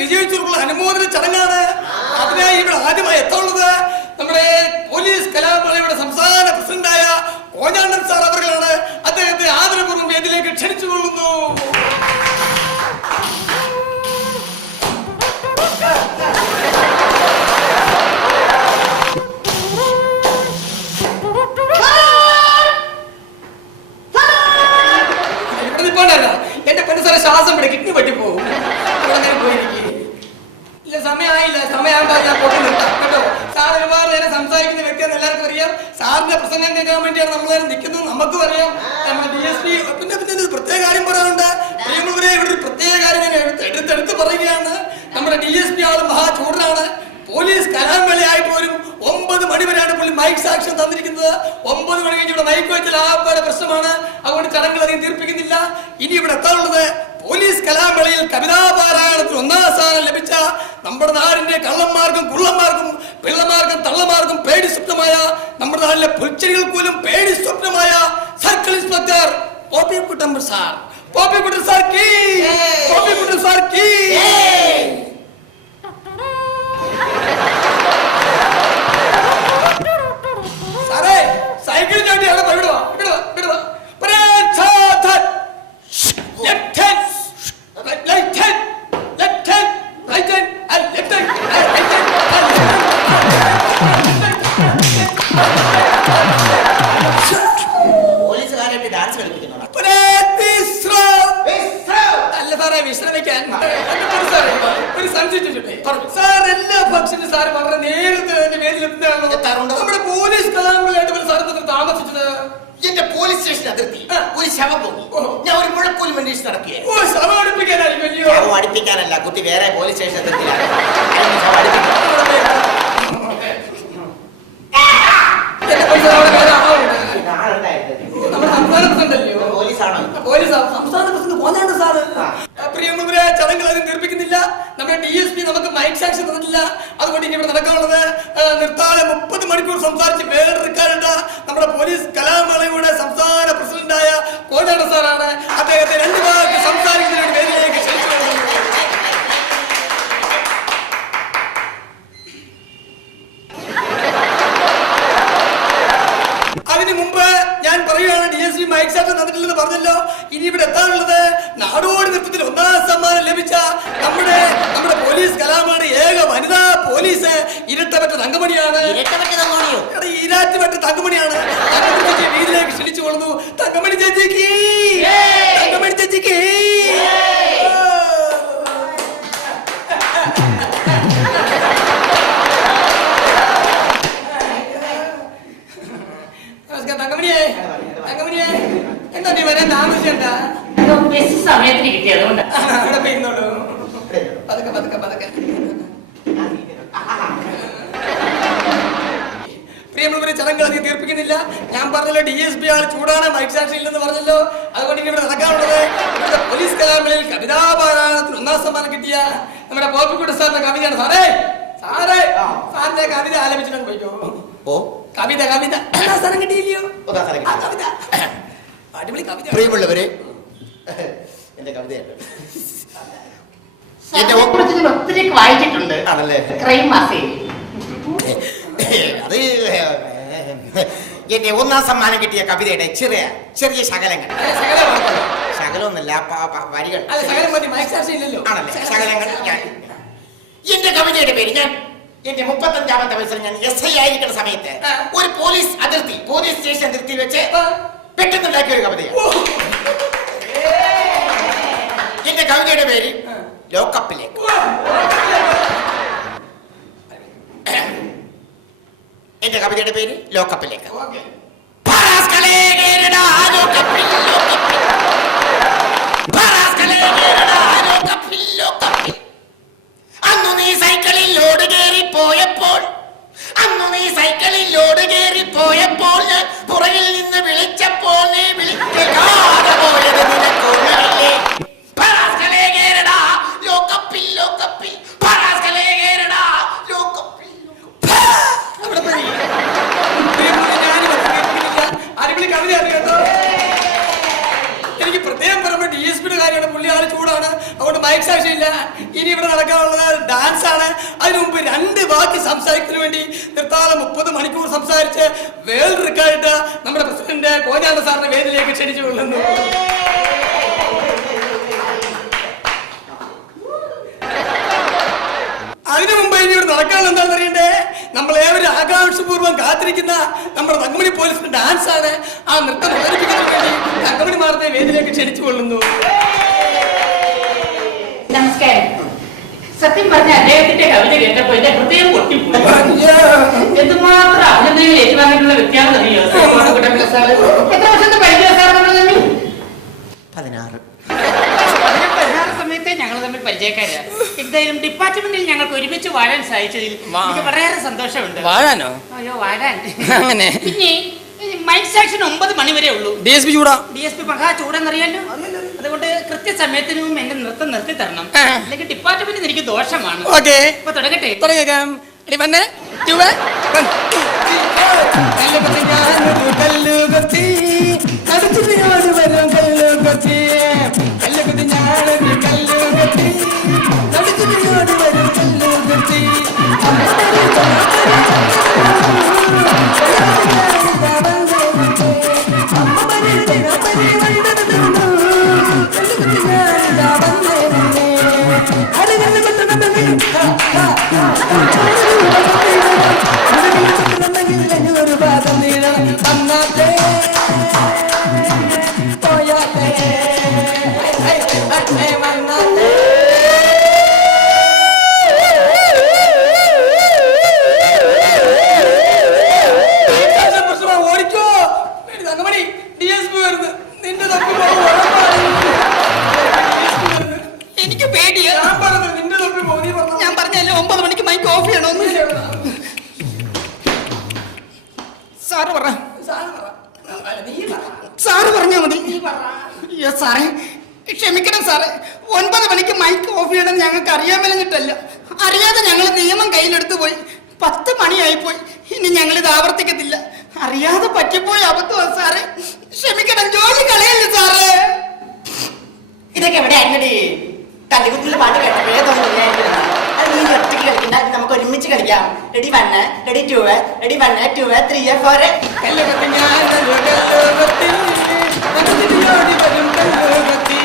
വിജയിച്ചവർക്കുള്ള അനുമോദന ചടങ്ങാണ്. അതിനായി ഇവിടെ ആദ്യമായി എത്താനുള്ളത് നമ്മുടെ പോലീസ് കലാമേളയുടെ സംസ്ഥാന പ്രസിഡന്റായ കോഞ്ഞാണ്ടൻ സാർ അവർ അദ്ദേഹത്തെ ആദരപൂർവം വേദിയിലേക്ക് ക്ഷണിച്ചുകൊള്ളുന്നു. സമയമായില്ല. സമയമാകുമ്പോ ഞാൻ പൊട്ടി നിർത്താം. കേട്ടോ? സാർ ഒരുപാട് നേരം സംസാരിക്കുന്ന വ്യക്തിയാണ്. എല്ലാവർക്കും അറിയാം. സാറിന്റെ പ്രസംഗം കേൾക്കാൻ വേണ്ടിയാണ് നമ്മൾ നേരം നിൽക്കുന്നത്. നമുക്കും അറിയാം. നമ്മുടെ ഡി എസ് പി പിന്നെ പിന്നെ ഒരു പ്രത്യേക കാര്യം പറയാനുണ്ട്. ഇവിടെ ഒരു പ്രത്യേക കാര്യം ഞാൻ എടുത്ത് എടുത്തെടുത്ത് പറയുകയാണ്. നമ്മുടെ ഡി എസ് പി ആൾ മഹാ ചൂടനാണ്. പോലീസ് കലാമേളയായി പോലും ഒമ്പത് മണി വരെയാണ് പുള്ളി മൈക്ക് സാക്ഷ്യം തന്നിരിക്കുന്നത്. ഒമ്പത് മണി കഴിഞ്ഞ് ഇവിടെ മൈക്ക് വെച്ചാൽ ആപ്പാടെ പ്രശ്നമാണ്. അതുകൊണ്ട് ചടങ്ങുകൾ അധികം തീർപ്പിക്കുന്നില്ല. ഇനി ഇവിടെ എത്താനുള്ളത് പോലീസ് കലാമേളയിൽ കവിതാ പാരായണത്തിൽ ഒന്നാം സ്ഥാനം ലഭിച്ച നമ്മുടെ നാടിന്റെ കള്ളന്മാർക്കും കുള്ളന്മാർക്കും പിള്ളമാർക്കും തള്ളമാർക്കും പേടി സ്വപ്നമായ നമ്മുടെ നാട്ടിലെ പുൽച്ചെടികൾ പോലും പേടി സ്വപ്നമായ circle inspector Poppy Kuttambar sir. Poppy Kuttan sir key. Poppy Kuttan sir കീ. സാർ എല്ലാ ഫംഗ്ഷനും സാർ വളരെ നേരത്തെ തന്നെ വേദിയിലെത്തുന്നതാണല്ലോ എത്താറുണ്ട്. നമ്മുടെ പോലീസ് കലാമേളയായിട്ട് ഒരു സാർ ഇത്ര താമസിച്ചത്. എന്റെ പോലീസ് സ്റ്റേഷൻ അതിർത്തി. ആ. ഒരു ശവം ഓ. ഞാൻ ഒരു മുഴക്കോലും അന്വേഷിച്ച് നടക്കുകയായിരുന്നു. ഓ ശവം അടുപ്പിക്കാനായിരിക്കും അല്ലയോ? ശവം അടുപ്പിക്കാനല്ല കുത്തി വേറെ പോലീസ് സ്റ്റേഷൻ അതിർത്തിയിലാണ് അതിന് ശവം അടുപ്പിക്കാൻ. എന്റെ പൈസ അവിടെ വേറെ ആളുണ്ട്. ഇതാളുണ്ടായത്. നമ്മുടെ സംസ്ഥാന പ്രസിഡന്റ് അല്ലയോ പോലീസാണോ പോലീസ് ആ- സംസ്ഥാന പ്രസിഡന്റ് പോഞ്ഞാണ്ട് സാറ് ആ. പ്രിയമുള്ളവരെ ചടങ്ങുകൾ അതിന് തീർപ്പിക്കുന്നില്ല നമ്മുടെ ഡി എസ് പി തന്നിട്ടില്ല അതുകൊണ്ട് ഇനി ഇവിടെ നടക്കാനുള്ളത് നിർത്താതെ മുപ്പത് മണിക്കൂർ സംസാരിച്ച് വേറെടുക്കാനുണ്ട് നമ്മുടെ പോലീസ് കലാമേളയുടെ സംസ്ഥാന പ്രസിഡന്റായ കോഞ്ഞാണ്ട സാറാണ്. അദ്ദേഹത്തെ രണ്ടു വാക്ക് സംസാരിക്കുന്നതിന് വേദിയിലേക്ക് ക്ഷണിച്ചു കൊള്ളുന്നു. അതിനു മുമ്പ് ഞാൻ പറയുകയാണ് ഡി എസ് പി മൈക്ക് സാക്ഷ്യം തന്നിട്ടില്ലെന്ന് പറഞ്ഞല്ലോ ഇനി ഇവിടെ എത്താനുള്ളത് നാടോടി നൃത്തത്തിൽ ഒന്നാം സമ്മാനം ലഭിച്ച നമ്മുടെ നമ്മുടെ പോലീസ് കലാമാണ് ഏക വനിതാ പോലീസ് ഇരട്ടപ്പെട്ട തങ്കമണിയാണ്. തന്നോളിയോ എടാ, ഈരാറ്റുപെട്ട തങ്കമണിയാണ്. പ്രിയമുള്ളവരെ നീ തീർപ്പിക്കുന്നില്ല. ഞാൻ പറഞ്ഞല്ലോ ഡി എസ് പി ആൾ ചൂടാണ് മൈക്ക് സാക്ഷി ഇല്ലെന്ന് പറഞ്ഞല്ലോ. അതുകൊണ്ട് ഇവിടെ നടക്കാറുള്ളത് ഇവിടുത്തെ പോലീസ് കലാമേളയിൽ കവിതാപാരായണത്തിന് ഒന്നാം സമ്മാനം കിട്ടിയ നമ്മുടെ പോപ്പിക്കുട്ട സാറിന്റെ കവിതയാണ്. സാറേ സാറേ സാറിന്റെ കവിത ആലപിച്ചിട്ടുണ്ട് പോയിക്കോ. ഓ. കവിത കവിത. ഒന്നാം സ്ഥലം കിട്ടിയില്ലയോ? കവിത. അടിപൊളി കവിത. പ്രിയമുള്ളവരെ എന്റെ കവിതയല്ല ഒത്തിരി വായിച്ചിട്ടുണ്ട്. ആണല്ലേ? ക്രൈം മാസേ അത് എന്റെ ഒന്നാം സമ്മാനം കിട്ടിയ കവിതയുടെ ചെറിയ ചെറിയ ശകലങ്ങൾ. പ- വരികൾ. ആണല്ലേ? ശകലങ്ങൾ ഞാൻ എന്റെ കവിതയുടെ പേര് ഞാൻ എന്റെ മുപ്പത്തഞ്ചാമത്തെ വയസ്സിൽ ഞാൻ എസ് ഐ ആയിരിക്കുന്ന സമയത്ത് ഒരു പോലീസ് അതിർത്തി പോലീസ് സ്റ്റേഷൻ അതിർത്തിയിൽ വെച്ച്. പെട്ടെന്നുണ്ടാക്കിയ ഒരു കവിതയാണ്. എന്റെ കവിതയുടെ പേര് ലോക്കപ്പിലേക്ക്. കവിതയുടെ പേര് ലോക്കപ്പിലേക്ക്. പ്രത്യേകം ഇല്ല ഇനി ഇവിടെ നടക്കാനുള്ളത് ഡാൻസ് ആണ്. മൈക്ക് ഇവിടെ നടക്കാനുള്ളത് രണ്ട് വാക്ക് സംസാരിക്കുന്നതിന് വേണ്ടി നിർത്താതെ മുപ്പത് മണിക്കൂർ സംസാരിച്ച് വേൾഡ് റെക്കോർഡ് നമ്മുടെ പ്രസിഡന്റ് കോഞ്ഞാണ്ട സാറിന്റെ വേദിയിലേക്ക് ക്ഷണിച്ചു കൊള്ളുന്നു. അതിനു മുമ്പ് ഇനി ഇവിടെ നടക്കാനുള്ള എന്താണെന്ന് അറിയണ്ടേ? നമ്മൾ ഏവരും ആകാംക്ഷപൂർവം കാത്തിരിക്കുന്ന നമ്മുടെ തങ്കമണി പോലീസിന്റെ ഡാൻസ് ആണ്. ആ നൃത്തം വേണ്ടി തങ്കമണി മാറുന്ന വേദിയിലേക്ക് ക്ഷണിച്ചു കൊള്ളുന്നു. നമസ്കാരം സത്യം പറഞ്ഞ അദ്ദേഹത്തിന്റെ കവിത കേട്ടപ്പോ എന്റെ ഹൃദയം പൊട്ടിപ്പോയി. എന്തുമാത്രം അഭിനന്ദനങ്ങൾ ഏറ്റുവാങ്ങിയിട്ടുള്ള വ്യക്തിയാണെന്ന് അറിയോ? സാറ് എത്ര വർഷത്തെ പരിചയം സാർ നമ്മൾ തമ്മിൽ? പതിനാറ്. പതിനാറ് സമയത്തെ ഞങ്ങൾ തമ്മിൽ പരിചയക്കാരാണ് എന്തായാലും ഡിപ്പാർട്ട്മെന്റിൽ ഞങ്ങൾക്ക് ഒരുമിച്ച് വാഴാൻ സാധിച്ചതിൽ എനിക്ക് വളരെയേറെ സന്തോഷമുണ്ട്. വാഴാനോ? അയ്യോ വാഴാൻ. അങ്ങനെ. പിന്നെ മൈൻഡ് സെക്ഷൻ ഒമ്പത് മണി വരെ ഉള്ളൂ. ഡി എസ് പി ചൂടാ. ഡി എസ് പി മഹാ ചൂടെന്നറിയാലോ അതുകൊണ്ട് കൃത്യസമയത്തിന് മുമ്പ് എന്റെ നൃത്തം നിർത്തി തരണം. അല്ലെങ്കിൽ ഡിപ്പാർട്ട്മെന്റിന് എനിക്ക് ദോഷമാണ്. ഓക്കെ. ഇപ്പൊ തുടങ്ങട്ടെ. തുടങ്ങിയേക്കാം. എടി വന്നേ. സാറ് പറ. സാറ് പറഞ്ഞാ മതി. സാറേ ക്ഷമിക്കണം സാറേ. ഒൻപത് മണിക്ക് മൈക്ക് ഓഫ് ചെയ്യണം ഞങ്ങൾക്ക് അറിയാൻ മേലഞ്ഞിട്ടല്ല അറിയാതെ ഞങ്ങൾ നിയമം കയ്യിലെടുത്തു പോയി. പത്ത് മണിയായിപ്പോയി. ഇനി ഞങ്ങൾ ഇത് ആവർത്തിക്കത്തില്ല. അറിയാതെ പറ്റിപ്പോയി അബദ്ധമാണ് സാറേ. ക്ഷമിക്കണം ജോലി കളയല്ല സാറേ. ഇതൊക്കെ എവിടെ ആയിരുന്നടി തല്ലിക്കുത്തിലുള്ള പാട്ട് കേട്ടപ്പോഴേ അത് നീ ഒറ്റയ്ക്ക് കളിക്കണ്ട ഇത് നമുക്ക് ഒരുമിച്ച് കളിക്കാം ready one ready two ready one two three four കല്ലുകത്തി ഞാനൊരു കല്ലുകത്തി അടുത്തിനോട് വരും കല്ലുകത്തി